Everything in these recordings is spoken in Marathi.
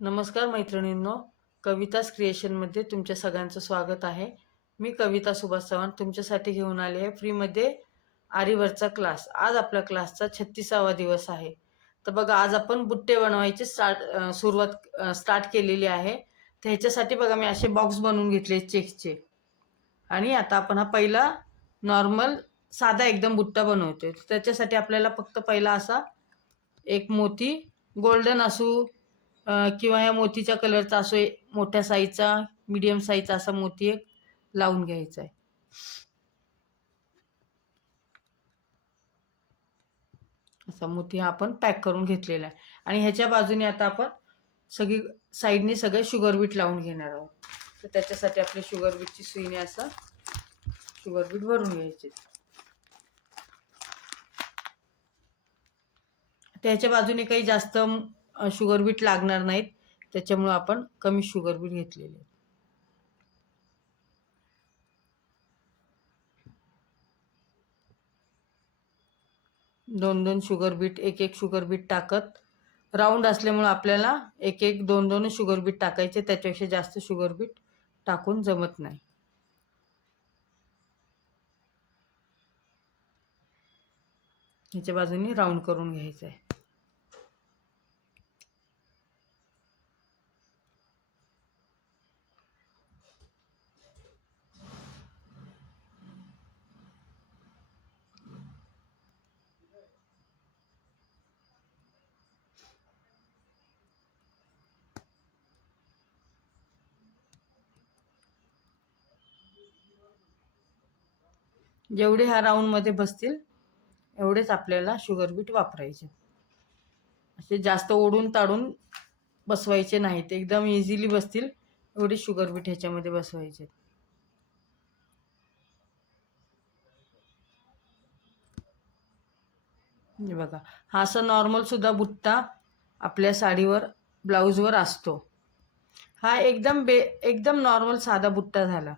नमस्कार मैत्रिणींनो, कवितास क्रिएशनमध्ये तुमच्या सगळ्यांचं स्वागत आहे. मी कविता सुभाष चव्हाण तुमच्यासाठी घेऊन आले आहे फ्रीमध्ये आरीवरचा क्लास. आज आपल्या क्लासचा 36वा दिवस आहे. तर बघा, आज आपण बुट्टे बनवायची सुरुवात स्टार्ट केलेली आहे. तर ह्याच्यासाठी बघा, मी असे बॉक्स बनवून घेतले चेक्सचे. आणि आता आपण हा पहिला नॉर्मल साधा एकदम बुट्टा बनवतोय. त्याच्यासाठी आपल्याला फक्त पहिला असा एक मोती गोल्डन असू किंवा या मोतीच्या कलरचा असो, मोठ्या साईजचा मीडियम साईजचा असा मोती एक लावून घ्यायचा आहे. असा मोती हा आपण पॅक करून घेतलेला आहे. आणि ह्याच्या बाजूने आता आपण सगळी साईडने सगळे शुगर बीट लावून घेणार आहोत. तर त्याच्यासाठी आपल्या शुगर बीटची सुईने असं शुगर बीट भरून घ्यायचे. त्याच्या बाजूने काही जास्त शुगर बीट लागणार नाहीत, त्याच्यामुळे आपण कमी शुगर बीट घेतलेले. दोन दोन शुगर बीट, एक एक शुगर बीट टाकत, राऊंड असल्यामुळे आपल्याला एक एक दोन दोन शुगर बीट टाकायचे, त्याच्यापेक्षा जास्त शुगर बीट टाकून जमत नाही. ह्याच्या बाजूने राऊंड करून घ्यायचं आहे. जेवढे ह्या राऊंडमध्ये बसतील एवढेच आपल्याला शुगर बीट वापरायचे. असे जास्त ओढून ताडून बसवायचे नाहीत, एकदम इझिली बसतील एवढे शुगर बीट ह्याच्यामध्ये बसवायचे. हे बघा, हा असा नॉर्मल सुद्धा बुट्टा आपल्या साडीवर ब्लाऊजवर असतो. हा एकदम नॉर्मल साधा बुट्टा झाला.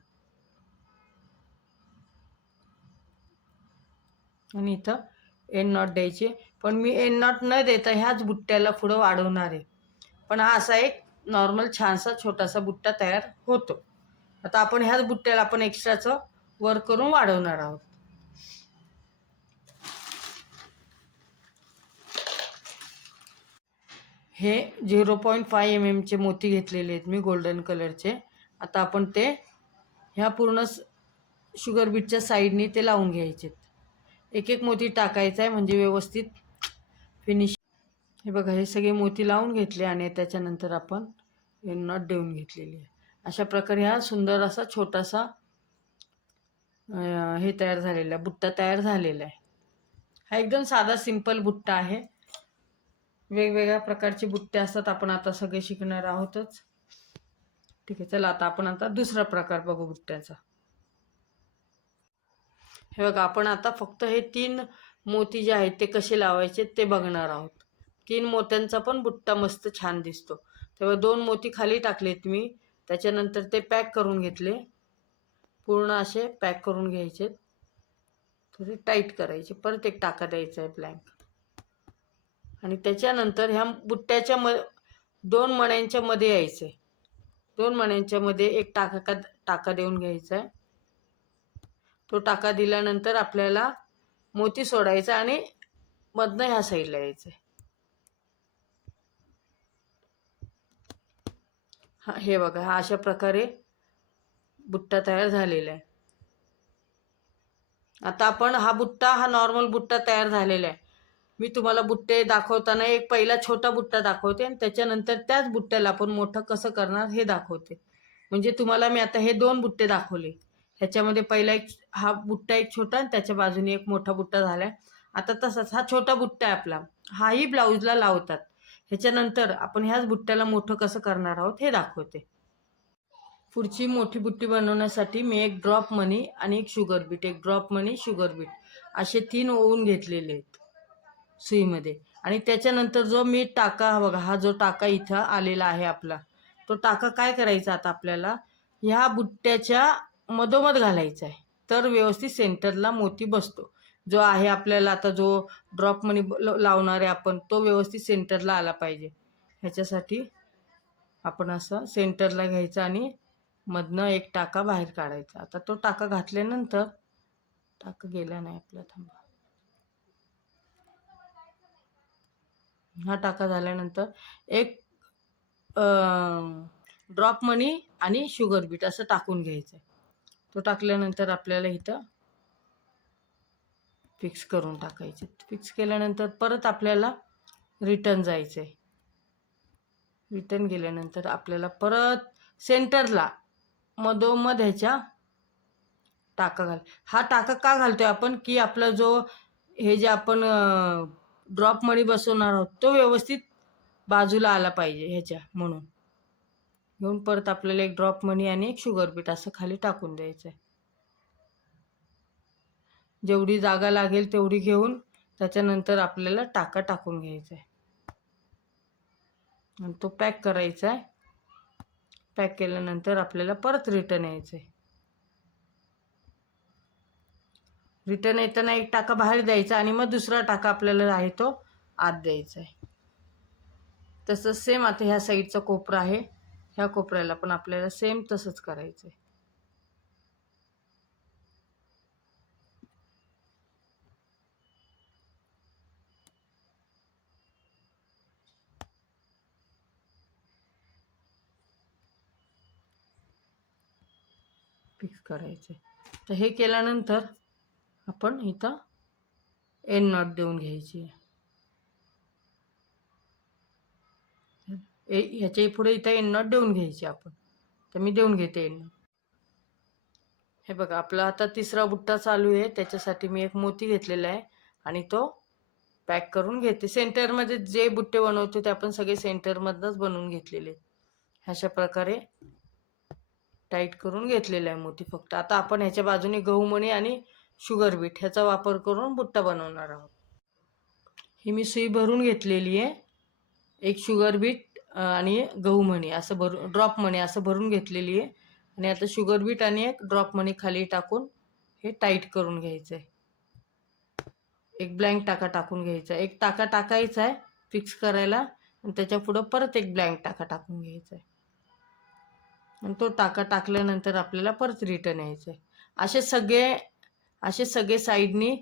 आणि इथं एंड नॉट द्यायचे, पण मी एंड नॉट न देता ह्याच बुट्ट्याला पुढं वाढवणार आहे. पण हा असा एक नॉर्मल छानसा छोटासा बुट्टा तयार होतो. आता आपण ह्याच बुट्ट्याला आपण एक्स्ट्राचं वर्क करून वाढवणार आहोत. हे 0.5 mm चे मोती घेतलेले आहेत मी, गोल्डन कलरचे. आता आपण ते ह्या पूर्ण शुगर बीटच्या साईडनी ते लावून घ्यायचे. एक एक मोती टाकायचा आहे म्हणजे व्यवस्थित फिनिश. हे बघा, हे सगळे मोती लावून घेतले आणि त्याच्यानंतर आपण एंड नॉट देऊन घेतलेली आहे. अशा प्रकारे हा सुंदर असा छोटासा हे तयार झालेला बुट्टा तयार झालेला आहे. हा एकदम साधा सिंपल बुट्टा आहे. वेगवेगळ्या प्रकारचे बुट्टे असतात, आपण आता सगळे शिकणार आहोतच. ठीक आहे, चला आता आपण दुसरा प्रकार बघू बुट्ट्याचा. हे बघा, आपण आता फक्त हे 3 मोती जे आहेत ते कसे लावायचे ते बघणार आहोत. 3 मोत्यांचा पण बुट्टा मस्त छान दिसतो. तेव्हा 2 मोती खाली टाकलेत मी, त्याच्यानंतर ते पॅक करून घेतले. पूर्ण असे पॅक करून घ्यायचे, थोडे टाईट करायचे. परत एक टाका द्यायचा आहे ब्लँक. आणि त्याच्यानंतर ह्या बुट्ट्याच्या 2 मण्यांच्या मध्ये यायचं आहे. 2 मण्यांच्या मध्ये एक टाका देऊन घ्यायचा आहे. तो टाका दिल्यानंतर आपल्याला मोती सोडायचा आणि मधनं ह्या साईडला यायचं. हा, हे बघा, हा अशा प्रकारे बुट्टा तयार झालेला आहे. आता आपण हा नॉर्मल बुट्टा तयार झालेला आहे. मी तुम्हाला बुट्टे दाखवताना एक पहिला छोटा बुट्टा दाखवते आणि त्याच्यानंतर त्याच बुट्ट्याला आपण मोठं कसं करणार हे दाखवते. म्हणजे तुम्हाला मी आता हे 2 बुट्टे दाखवले, ह्याच्यामध्ये पहिला हा बुट्टा एक छोटा आणि त्याच्या बाजूने एक मोठा बुट्टा झालाय. आता तसाच हा छोटा बुट्टा आहे आपला, हाही ब्लाऊजला लावतात. ह्याच्यानंतर आपण ह्याच बुट्ट्याला मोठं कसं करणार आहोत हे दाखवते. पुढची मोठी बुट्टी बनवण्यासाठी मी एक ड्रॉप मनी आणि एक शुगर बीट, एक ड्रॉप मनी शुगर बीट असे 3 ओवून घेतलेले आहेत सुईमध्ये. आणि त्याच्यानंतर जो मी टाका, बघा हा जो टाका इथं आलेला आहे आपला, तो टाका काय करायचा आता आपल्याला ह्या बुट्ट्याच्या मधोमध घालायचा आहे, तर व्यवस्थित सेंटरला मोती बसतो. जो आहे आपल्याला आता जो ड्रॉप मनी लावणार आहे आपण, तो व्यवस्थित सेंटरला आला पाहिजे. ह्याच्यासाठी आपण असं सेंटरला घ्यायचं आणि मधनं एक टाका बाहेर काढायचा. आता तो टाका घातल्यानंतर, टाका गेला नाही आपला, थांबा. हा टाका झाल्यानंतर एक ड्रॉप मनी आणि शुगर बीट असं टाकून घ्यायचं. तो टाकल्यानंतर आपल्याला इथं फिक्स करून टाकायचे. फिक्स केल्यानंतर परत आपल्याला रिटर्न जायचं आहे. रिटर्न गेल्यानंतर आपल्याला परत सेंटरला मधोमध ह्याच्या टाका घाल. हा टाका का घालतोय आपण, की आपला जो हे जे आपण ड्रॉप मनी बसवणार आहोत तो व्यवस्थित बाजूला आला पाहिजे ह्याच्या, म्हणून घेऊन परत आपल्याला एक ड्रॉप मनी आणि एक शुगर बीट असं खाली टाकून द्यायचं आहे. जेवढी जागा लागेल तेवढी घेऊन त्याच्यानंतर आपल्याला टाका टाकून घ्यायचा आहे आणि तो पॅक करायचा आहे. पॅक केल्यानंतर आपल्याला परत रिटर्न यायचं आहे. रिटर्न येताना एक टाका बाहेर द्यायचा आणि मग दुसरा टाका आपल्याला आहे तो आत द्यायचा आहे. तसंच सेम आता ह्या साईडचा कोपरा आहे, ह्या कोपऱ्याला पण आपल्याला सेम तसंच करायचं आहे. फिक्स करायचं आहे. तर हे केल्यानंतर आपण इथं एन नॉट देऊन घ्यायची आहे. ह्याच्या पुढे इथं एन नॉट देऊन घ्यायची आपण. तर मी देऊन घेते एन नॉट. हे बघा, आपला आता तिसरा बुट्टा चालू आहे. त्याच्यासाठी मी एक मोती घेतलेला आहे आणि तो पॅक करून घेते. सेंटरमध्ये जे बुट्टे बनवतो ते आपण सगळे सेंटरमधनंच बनवून घेतलेले. अशा प्रकारे टाईट करून घेतलेला आहे मोती. फक्त आता आपण ह्याच्या बाजूने गहू मणी आणि शुगर बीट ह्याचा वापर करून बुट्टा बनवणार आहोत. ही मी सुई भरून घेतलेली आहे. एक शुगर बीट आणि गहू मणी असं भरून, ड्रॉप मणी असं भरून घेतलेली आहे. आणि आता शुगर बीट आणि एक ड्रॉप मणी खाली टाकून हे टाईट करून घ्यायचं आहे. एक ब्लँक टाका टाकून घ्यायचा. एक टाका टाकायचा आहे फिक्स करायला आणि त्याच्या पुढं परत एक ब्लँक टाका टाकून घ्यायचा आहे आणि तो टाका टाकल्यानंतर आपल्याला परत रिटर्न यायचं आहे. असे सगळे साईडनी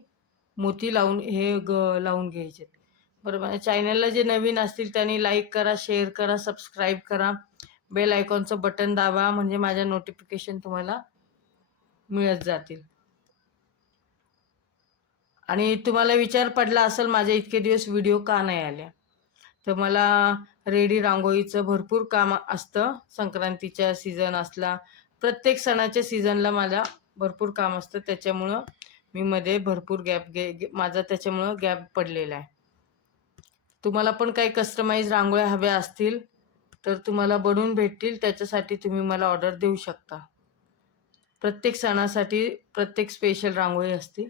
मोती लावून लावून घ्यायचे. बरोबर. चॅनलला जे नवीन असतील त्यांनी लाईक करा, शेअर करा, सबस्क्राईब करा, बेल आयकॉनचं बटन दाबा, म्हणजे माझ्या नोटिफिकेशन तुम्हाला मिळत जातील. आणि तुम्हाला विचार पडला असेल माझ्या इतके दिवस व्हिडिओ का नाही आल्या, तर मला रेडी रांगोळीचं भरपूर काम असतं. संक्रांतीच्या सीझन असला, प्रत्येक सणाच्या सीझनला मला भरपूर काम असतं. त्याच्यामुळं मी मध्ये भरपूर माझा त्याच्यामुळं गॅप पडलेला आहे. तुम्हाला पण काही कस्टमाइज रांगोळ्या हव्या असतील तर तुम्हाला बनवून भेटतील. त्याच्यासाठी तुम्ही मला ऑर्डर देऊ शकता. प्रत्येक सणासाठी प्रत्येक स्पेशल रांगोळी असते.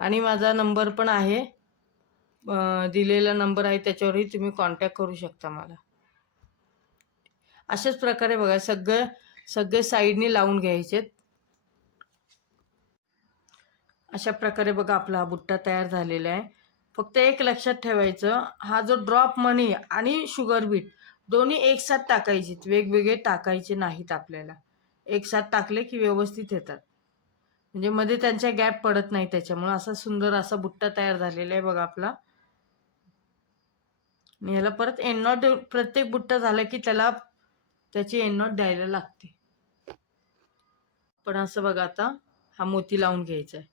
आणि माझा नंबर पण आहे, दिलेला नंबर आहे, त्याच्यावरही तुम्ही कॉन्टॅक्ट करू शकता मला. अशाच प्रकारे बघा सगळे साईडने लावून घ्यायचे. अशा प्रकारे बघा आपला हा बुट्टा तयार झालेला आहे. फक्त एक लक्षात ठेवायचं, हा जो ड्रॉप मनी आणि शुगर बीट दोन्ही एकसाथ टाकायचे, वेगवेगळे टाकायचे नाहीत आपल्याला. एकसाथ टाकले की व्यवस्थित येतात, म्हणजे मध्ये त्यांच्या गॅप पडत नाही. त्याच्यामुळे असा सुंदर असा बुट्टा तयार झालेला आहे बघा आपला. आणि ह्याला परत एन नॉट, प्रत्येक बुट्टा झाला की त्याला त्याची एन नॉट द्यायला लागते. पण असं बघा, आता हा मोती लावून घ्यायचा आहे.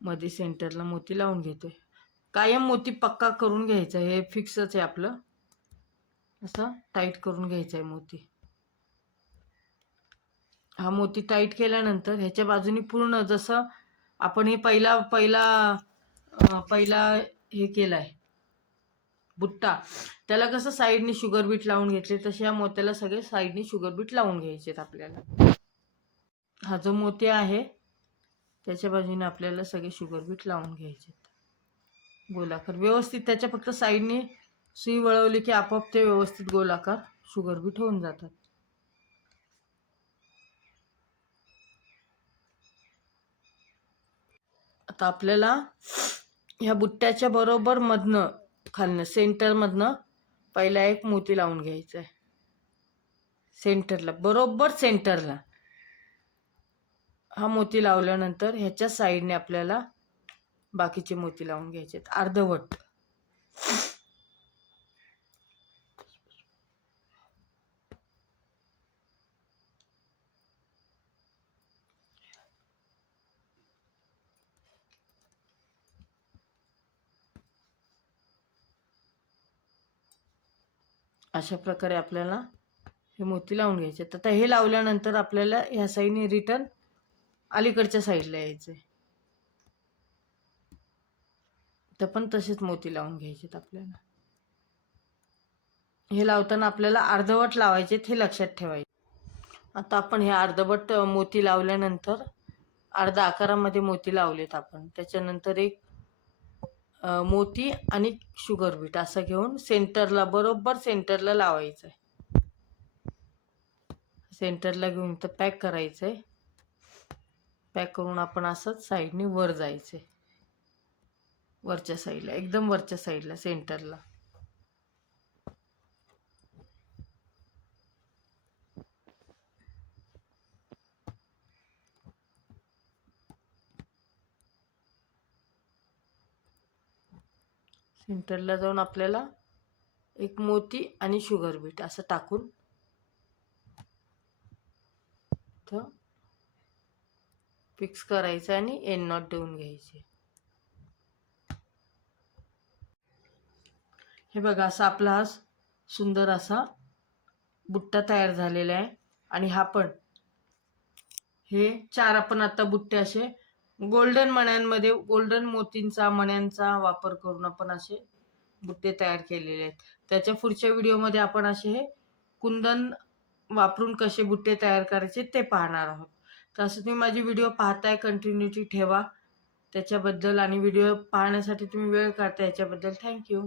मध्ये सेंटरला मोती लावून घेतोय. कायम मोती पक्का करून घ्यायचा, हे फिक्सच आहे आपलं. असं टाईट करून घ्यायचा आहे मोती. हा मोती टाईट केल्यानंतर ह्याच्या बाजूनी पूर्ण जसं आपण हे पहिला हे केलाय बुट्टा, त्याला कसं साईडनी शुगर बीट लावून घेतले, तसे या मोत्याला सगळे साईडनी शुगर बीट लावून घ्यायचे आपल्याला. हा जो मोती आहे त्याच्या बाजूने आपल्याला सगळे शुगर बीट लावून घ्यायचे गोलाकार व्यवस्थित. त्याच्या फक्त साईडनी सुई वळवली की आपोआप ते व्यवस्थित गोलाकार शुगर बीट होऊन जातात. आता आपल्याला ह्या बुट्ट्याच्या बरोबर मधनं, खालनं सेंटरमधनं पहिला एक मोती लावून घ्यायचा आहे सेंटरला, बरोबर सेंटरला. हा मोती लावल्यानंतर ह्याच्या साईडने आपल्याला बाकीचे मोती लावून घ्यायचे आहेत अर्धवट. अशा प्रकारे आपल्याला हे मोती लावून घ्यायचे. आता हे लावल्यानंतर आपल्याला ह्या साईडने रिटर्न अलीकडच्या साईडला यायचंय. तर पण तसेच मोती लावून घ्यायचे आपल्याला. हे लावताना आपल्याला अर्धवट लावायचे हे लक्षात ठेवायचे. आता आपण हे अर्धवट मोती लावल्यानंतर अर्धा आकारामध्ये मोती लावलेत आपण. त्याच्यानंतर एक मोती आणि शुगर बीट असं घेऊन सेंटरला, बरोबर सेंटरला लावायचं आहे. सेंटरला घेऊन तर पॅक करायचं आहे. पॅक करून आपण असंच साईडने वर जायचं आहे, वरच्या साईडला, एकदम वरच्या साईडला सेंटरला. सेंटरला जाऊन आपल्याला एक मोती आणि शुगर बीट असं टाकून फिक्स करायचं आणि एंड नॉट देऊन घ्यायचे. हे बघा, असा आपला हा सुंदर असा बुट्टा तयार झालेला आहे. आणि हा पण हे 4 आपण आता बुट्टे असे गोल्डन मण्यांमध्ये, गोल्डन मोतींचा मण्यांचा वापर करून आपण असे बुट्टे तयार केलेले आहेत. त्याच्या पुढच्या व्हिडिओमध्ये आपण असे हे कुंदन वापरून कसे बुट्टे तयार करायचे ते पाहणार आहोत. तर असं तुम्ही माझी व्हिडिओ पाहताय, कंटिन्युटी ठेवा त्याच्याबद्दल, आणि व्हिडिओ पाहण्यासाठी तुम्ही वेळ काढता याच्याबद्दल थँक्यू.